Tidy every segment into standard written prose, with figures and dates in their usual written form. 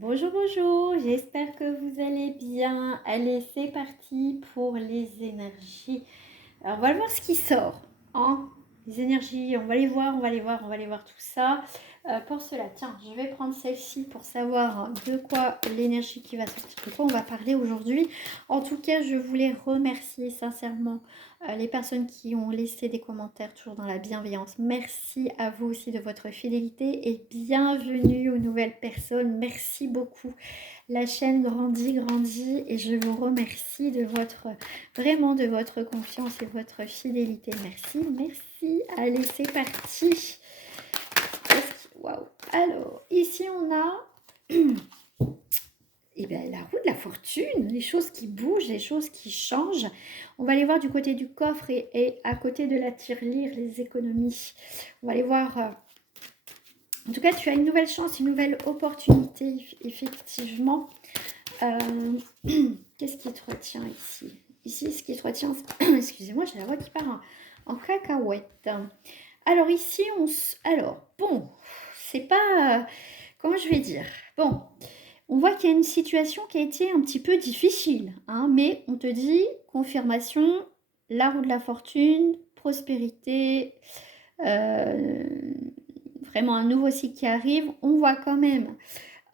Bonjour, bonjour, j'espère que vous allez bien. Allez, c'est parti pour les énergies. Alors, on va voir ce qui sort, hein. Les énergies, on va les voir, on va les voir tout ça. Pour cela, tiens, je vais prendre celle-ci pour savoir de quoi l'énergie qui va sortir, de quoi on va parler aujourd'hui. En tout cas, je voulais remercier sincèrement les personnes qui ont laissé des commentaires toujours dans la bienveillance. Merci à vous aussi de votre fidélité et bienvenue aux nouvelles personnes. Merci beaucoup. La chaîne grandit, grandit et je vous remercie de votre, vraiment de votre confiance et votre fidélité. Merci, merci. Allez, c'est parti. Waouh. Alors, ici on a eh bien, la roue de la fortune, les choses qui bougent, les choses qui changent. On va aller voir du côté du coffre et à côté de la tirelire, les économies. On va aller voir. En tout cas, tu as une nouvelle chance, une nouvelle opportunité, effectivement. Qu'est-ce qui te retient ici? Ici, ce qui te retient, excusez-moi, j'ai la voix qui part en cacahuète. Alors ici, alors, bon, c'est pas, comment je vais dire? Bon, on voit qu'il y a une situation qui a été un petit peu difficile, hein, mais on te dit, confirmation, la roue de la fortune, prospérité, vraiment un nouveau cycle qui arrive. On voit quand même...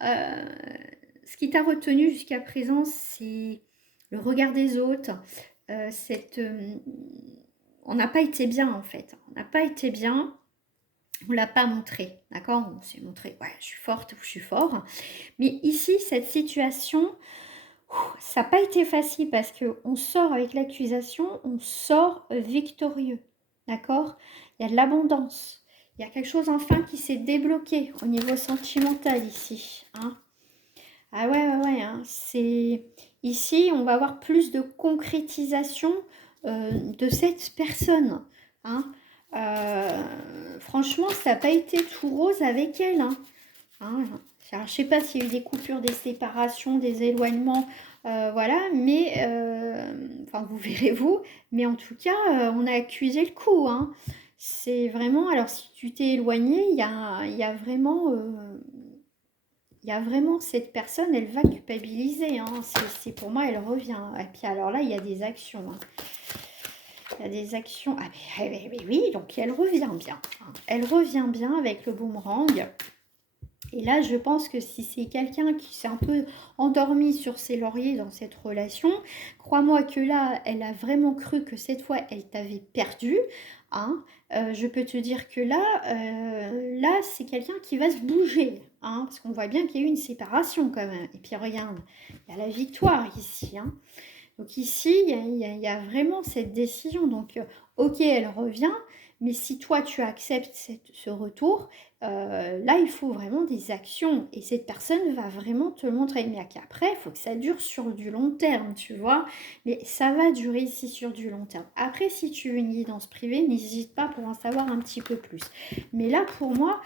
ce qui t'a retenu jusqu'à présent, c'est le regard des autres. On n'a pas été bien en fait. On n'a pas été bien. On ne l'a pas montré. D'accord. On s'est montré, ouais, je suis forte ou je suis fort. Mais ici, cette situation, ça n'a pas été facile parce qu'on sort avec l'accusation, on sort victorieux. D'accord. Il y a de l'abondance. Il y a quelque chose enfin qui s'est débloqué au niveau sentimental ici. Hein. Ah ouais, ouais, ouais, hein. C'est... Ici, on va avoir plus de concrétisation de cette personne. Hein. Franchement, ça n'a pas été tout rose avec elle. Hein. Hein. Alors, je ne sais pas s'il y a eu des coupures, des séparations, des éloignements, voilà, mais enfin, vous verrez vous. Mais en tout cas, on a accusé le coup. Hein. C'est vraiment... Alors, si tu t'es éloigné, il y a vraiment... il y a vraiment cette personne, elle va culpabiliser. Hein. C'est pour moi, elle revient. Et puis alors là, il y a des actions. Hein. Il y a des actions. Ah mais oui, donc elle revient bien. Hein. Elle revient bien avec le boomerang. Et là, je pense que si c'est quelqu'un qui s'est un peu endormi sur ses lauriers dans cette relation, crois-moi que là, elle a vraiment cru que cette fois, elle t'avait perdu. Hein. Je peux te dire que là c'est quelqu'un qui va se bouger. Hein, parce qu'on voit bien qu'il y a eu une séparation quand même. Et puis regarde, il y a la victoire ici. Hein. Donc ici, il y a vraiment cette décision. Donc, ok, elle revient, mais si toi, tu acceptes ce retour, là, il faut vraiment des actions. Et cette personne va vraiment te le montrer. Mais après, il faut que ça dure sur du long terme, tu vois. Mais ça va durer ici sur du long terme. Après, si tu veux une guidance privée, n'hésite pas pour en savoir un petit peu plus. Mais là, pour moi,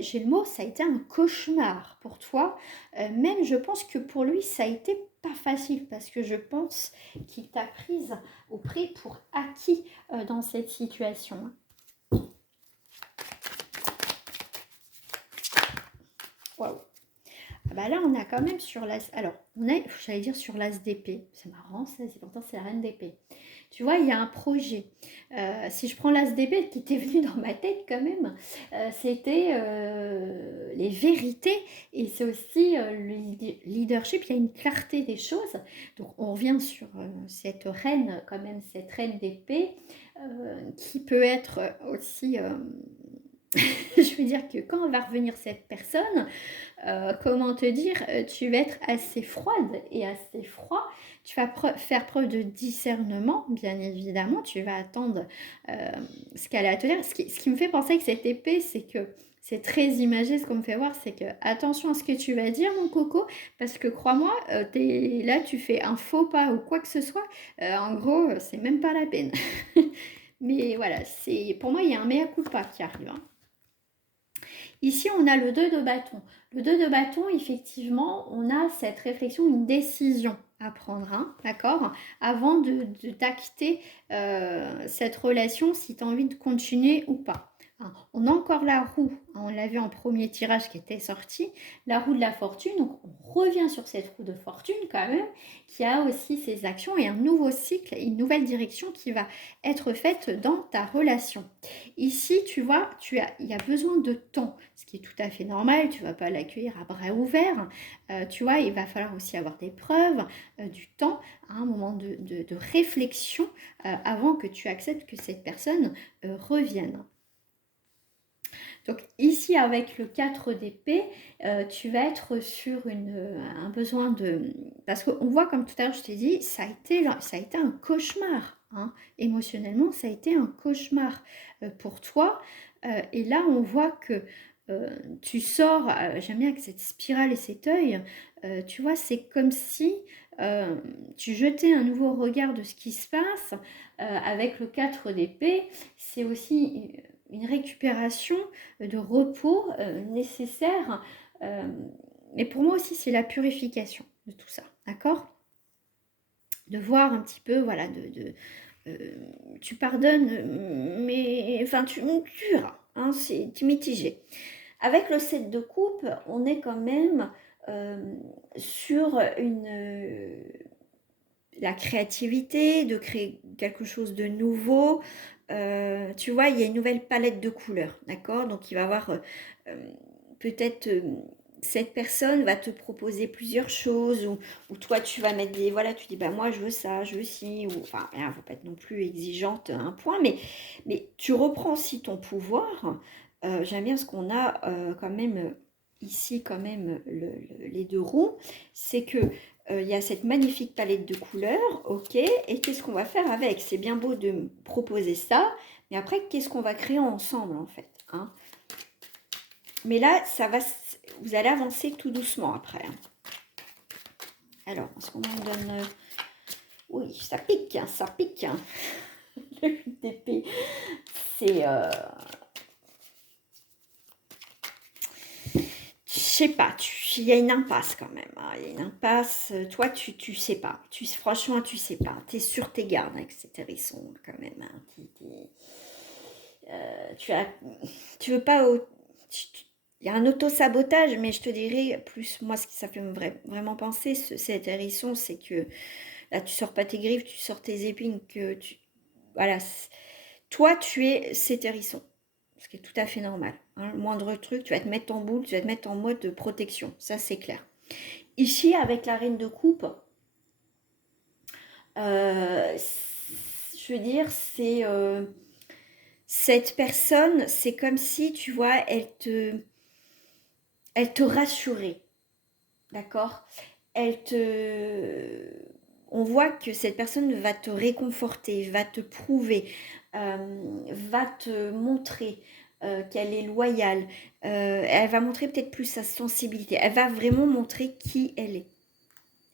j'ai le mot, ça a été un cauchemar pour toi. Même, je pense que pour lui, ça a été pas facile parce que je pense qu'il t'a prise au prix pour acquis dans cette situation. Waouh. Ah bah là, on a quand même sur l'as. Alors, on est, j'allais dire sur l'as d'épée. C'est marrant, ça, c'est pourtant c'est la reine d'épée. Tu vois, il y a un projet. Si je prends l'as d'épée qui était venu dans ma tête quand même, c'était les vérités et c'est aussi le leadership. Il y a une clarté des choses. Donc, on revient sur cette reine, quand même, cette reine d'épée qui peut être aussi. Je veux dire que quand va revenir cette personne, comment te dire, tu vas être assez froide et assez froid. Tu vas faire preuve de discernement, bien évidemment. Tu vas attendre ce qu'elle a à te dire. Ce qui me fait penser que cette épée, c'est que c'est très imagé. Ce qu'on me fait voir, c'est que attention à ce que tu vas dire, mon coco, parce que crois-moi, là, tu fais un faux pas ou quoi que ce soit. En gros, c'est même pas la peine. Mais voilà, pour moi, il y a un mea culpa qui arrive. Hein. Ici, on a le 2 de bâton. Le 2 de bâton, effectivement, on a cette réflexion, une décision à prendre, hein, d'accord, avant d'acter cette relation, si tu as envie de continuer ou pas. Hein. On a encore la roue, hein, on l'a vu en premier tirage qui était sorti, la roue de la fortune, donc on revient sur cette roue de fortune quand même, qui a aussi ses actions et un nouveau cycle, une nouvelle direction qui va être faite dans ta relation. Ici, tu vois, il y a besoin de temps, ce qui est tout à fait normal, tu ne vas pas l'accueillir à bras ouverts, tu vois, il va falloir aussi avoir des preuves, du temps, hein, un moment de réflexion avant que tu acceptes que cette personne revienne. Donc ici, avec le 4 d'épée, tu vas être sur un besoin de... Parce qu'on voit, comme tout à l'heure, je t'ai dit, ça a été un cauchemar. Hein. Émotionnellement, ça a été un cauchemar pour toi. Et là, on voit que tu sors, j'aime bien avec cette spirale et cet œil, tu vois, c'est comme si tu jetais un nouveau regard de ce qui se passe. Avec le 4 d'épée, c'est aussi une récupération de repos nécessaire. Mais pour moi aussi, c'est la purification de tout ça, d'accord? De voir un petit peu, voilà, tu pardonnes, mais enfin, tu verras, hein, c'est mitigé. Avec le 7 de coupe, on est quand même sur la créativité, de créer quelque chose de nouveau. Tu vois, il y a une nouvelle palette de couleurs, d'accord? Donc, il va y avoir peut-être cette personne va te proposer plusieurs choses ou toi, tu vas mettre des... Voilà, tu dis, bah moi, je veux ça, je veux ci, ou... Enfin, il ne faut pas être non plus exigeante à un point, mais tu reprends aussi ton pouvoir. J'aime bien ce qu'on a quand même ici, quand même, les deux roues. C'est que il y a cette magnifique palette de couleurs, ok, et qu'est-ce qu'on va faire avec? C'est bien beau de me proposer ça, mais après, qu'est-ce qu'on va créer ensemble, en fait, hein? Mais là, vous allez avancer tout doucement après. Hein. Alors, est-ce qu'on me donne... Oui, ça pique, hein, ça pique. Hein. Le 8 d'épée, c'est... Je sais pas, il y a une impasse quand même. Hein. Il y a une impasse. Toi, tu sais pas. Franchement, tu sais pas. Tu es sur tes gardes avec cet hérisson quand même. Hein. Tu veux pas... Il y a un auto-sabotage, mais je te dirais, plus moi, ce qui ça fait vraiment penser, cet hérisson, c'est que là, tu sors pas tes griffes, tu sors tes épines, voilà. Toi, tu es cet hérisson, ce qui est tout à fait normal. Hein. Le moindre truc, tu vas te mettre en boule, tu vas te mettre en mode de protection, ça c'est clair. Ici, avec la reine de coupe, je veux dire, c'est... cette personne, c'est comme si, tu vois, elle te rassurait, d'accord? On voit que cette personne va te réconforter, va te prouver, va te montrer qu'elle est loyale. Elle va montrer peut-être plus sa sensibilité. Elle va vraiment montrer qui elle est.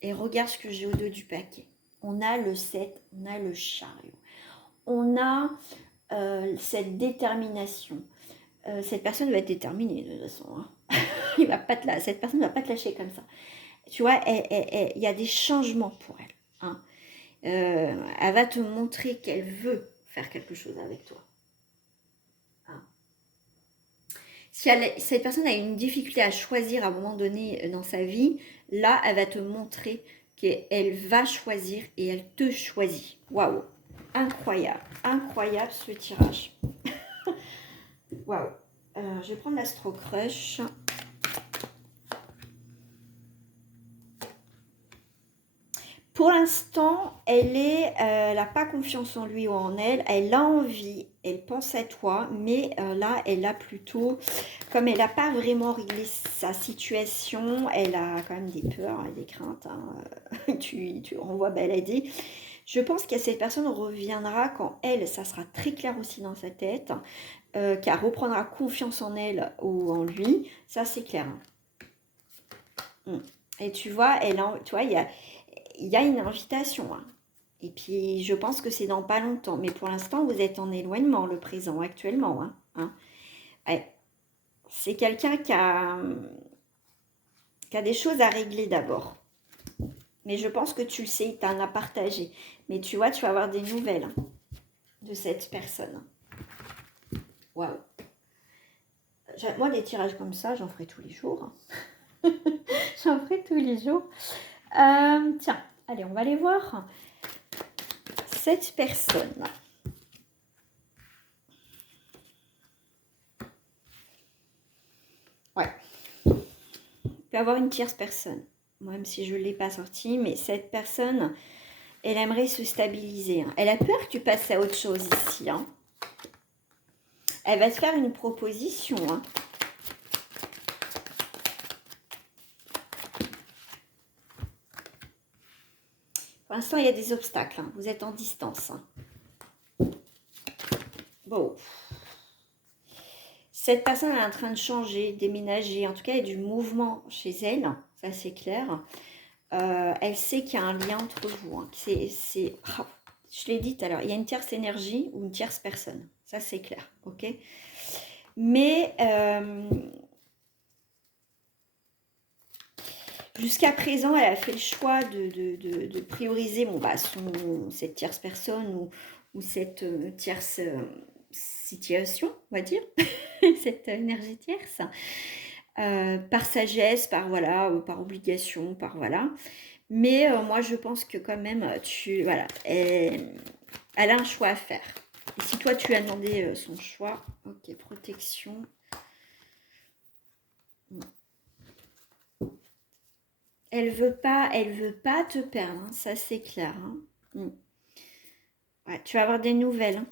Et regarde ce que j'ai au dos du paquet. On a le 7, on a le chariot. On a cette détermination. Cette personne va être déterminée de toute façon. Hein. Cette personne ne va pas te lâcher comme ça. Tu vois, il y a des changements pour elle. Hein. Elle va te montrer qu'elle veut faire quelque chose avec toi. Hein. Si cette personne a une difficulté à choisir à un moment donné dans sa vie, là, elle va te montrer qu'elle va choisir et elle te choisit. Waouh! Incroyable, incroyable ce tirage. Waouh! Je vais prendre l'Astro Crush. Pour l'instant, elle n'a pas confiance en lui ou en elle. Elle a envie, elle pense à toi, mais là, elle a plutôt, comme elle n'a pas vraiment réglé sa situation, elle a quand même des peurs et des craintes. Hein. Tu renvoies balader. Je pense que cette personne reviendra quand elle, ça sera très clair aussi dans sa tête, qu'elle reprendra confiance en elle ou en lui. Ça, c'est clair. Hein. Et tu vois, il y a une invitation. Hein. Et puis, je pense que c'est dans pas longtemps. Mais pour l'instant, vous êtes en éloignement, le présent, actuellement. Hein. Ouais. C'est quelqu'un qui a des choses à régler d'abord. Mais je pense que tu le sais, il t'en a partagé. Mais tu vois, tu vas avoir des nouvelles de cette personne. Waouh. Moi, des tirages comme ça, j'en ferai tous les jours. J'en ferai tous les jours. Tiens, allez, on va aller voir cette personne. Ouais. Il peut y avoir une tierce personne. Même si je ne l'ai pas sortie, mais cette personne, elle aimerait se stabiliser. Elle a peur que tu passes à autre chose ici. Elle va te faire une proposition. Pour l'instant, il y a des obstacles. Vous êtes en distance. Bon. Cette personne est en train de changer, déménager. En tout cas, il y a du mouvement chez elle. Ça, c'est clair. Elle sait qu'il y a un lien entre vous. Je l'ai dit tout à l'heure, il y a une tierce énergie ou une tierce personne. Ça, c'est clair. Ok. Mais jusqu'à présent, elle a fait le choix de prioriser cette tierce personne ou cette tierce situation, on va dire, cette énergie tierce, par sagesse, par obligation, par voilà. Mais moi, je pense que quand même, elle a un choix à faire. Et si toi, tu as demandé son choix, ok, protection. Elle veut pas te perdre, ça c'est clair. Ouais, tu vas avoir des nouvelles.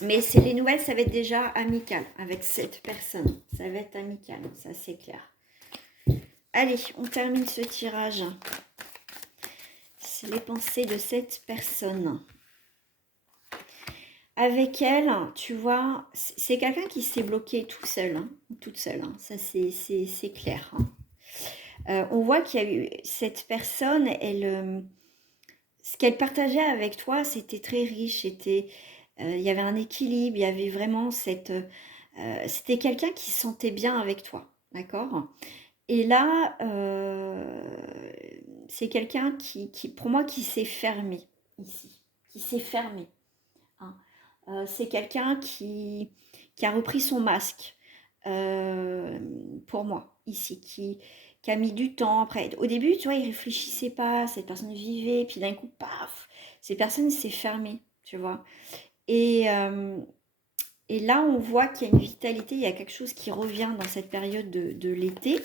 Mais les nouvelles, ça va être déjà amical avec cette personne. Ça va être amical, ça c'est clair. Allez, on termine ce tirage. C'est les pensées de cette personne. Avec elle, tu vois, c'est quelqu'un qui s'est bloqué tout seul, toute seule. Ça c'est clair. On voit qu'il y a eu cette personne, ce qu'elle partageait avec toi, c'était très riche, il y avait un équilibre, il y avait vraiment c'était quelqu'un qui se sentait bien avec toi, d'accord? Et là, c'est quelqu'un pour moi, qui s'est fermé ici, qui s'est fermé. C'est quelqu'un qui a repris son masque, pour moi, ici, qui a mis du temps. Après, au début, tu vois, il réfléchissait pas, cette personne vivait, puis d'un coup, paf, cette personne s'est fermée, tu vois. Et, et là, on voit qu'il y a une vitalité, il y a quelque chose qui revient dans cette période de l'été.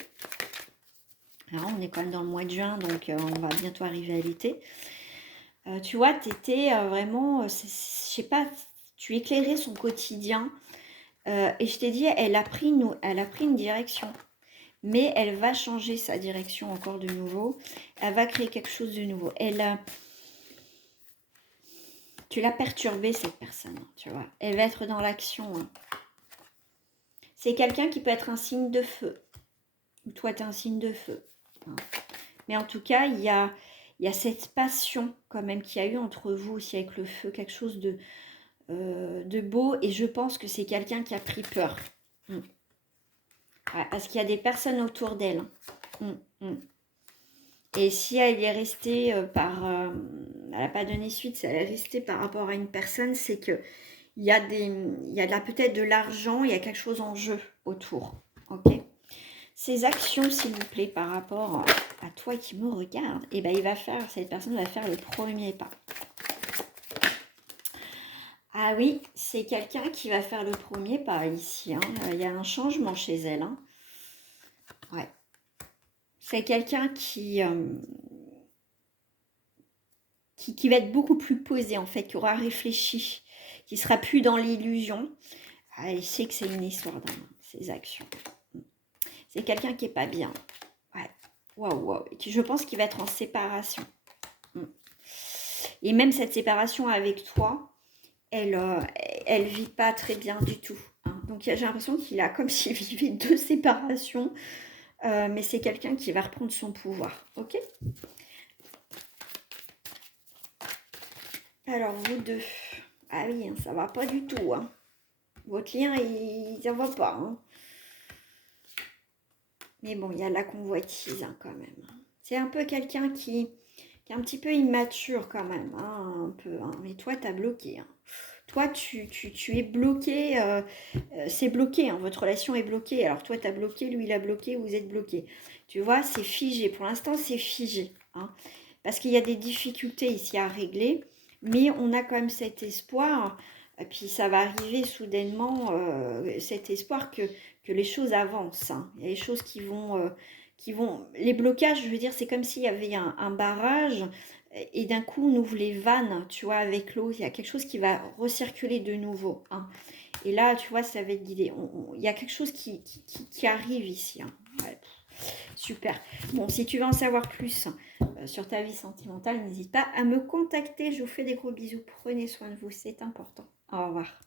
Alors, on est quand même dans le mois de juin, donc on va bientôt arriver à l'été. Tu vois, tu étais vraiment, je sais pas, tu éclairais son quotidien. Et je t'ai dit, elle a pris une direction. Mais elle va changer sa direction encore de nouveau. Elle va créer quelque chose de nouveau. Tu l'as perturbée, cette personne, tu vois. Elle va être dans l'action. C'est quelqu'un qui peut être un signe de feu. Toi, tu es un signe de feu. Mais en tout cas, il y a cette passion quand même qu'il y a eu entre vous aussi avec le feu. Quelque chose de beau. Et je pense que c'est quelqu'un qui a pris peur. Ouais, parce qu'il y a des personnes autour d'elle. Et si elle est restée elle n'a pas donné suite, si elle est restée par rapport à une personne, c'est que il y a peut-être de l'argent, il y a quelque chose en jeu autour. Ok. Ces actions, s'il vous plaît, par rapport à toi qui me regarde, et ben cette personne va faire le premier pas. Ah oui, c'est quelqu'un qui va faire le premier pas ici. Il y a un changement chez elle. Ouais. C'est quelqu'un qui va être beaucoup plus posé en fait, qui aura réfléchi, qui sera plus dans l'illusion. Elle sait que c'est une histoire d'homme, ses actions. C'est quelqu'un qui est pas bien. Ouais. Waouh. Je pense qu'il va être en séparation. Et même cette séparation avec toi, elle vit pas très bien du tout. Donc j'ai l'impression qu'il a comme s'il vivait deux séparations. Mais c'est quelqu'un qui va reprendre son pouvoir. Ok. Alors, vous deux. Ah oui, ça va pas du tout. Votre lien, il n'en va pas. Mais bon, il y a la convoitise quand même. C'est un peu quelqu'un qui est un petit peu immature quand même. Un peu. Mais toi, t'as bloqué. toi, tu es bloqué, c'est bloqué, hein, votre relation est bloquée. Alors toi, tu as bloqué, lui, il a bloqué, vous êtes bloqué. Tu vois, c'est figé. Pour l'instant, c'est figé. Hein, parce qu'il y a des difficultés ici à régler, mais on a quand même cet espoir, et puis ça va arriver soudainement, cet espoir que les choses avancent. Hein. Il y a des choses qui vont... Les blocages, je veux dire, c'est comme s'il y avait un barrage, et d'un coup, on ouvre les vannes, tu vois, avec l'eau. Il y a quelque chose qui va recirculer de nouveau. Hein. Et là, tu vois, ça va être guidé. Il y a quelque chose qui arrive ici. Hein. Ouais. Super. Bon, si tu veux en savoir plus sur ta vie sentimentale, n'hésite pas à me contacter. Je vous fais des gros bisous. Prenez soin de vous, c'est important. Au revoir.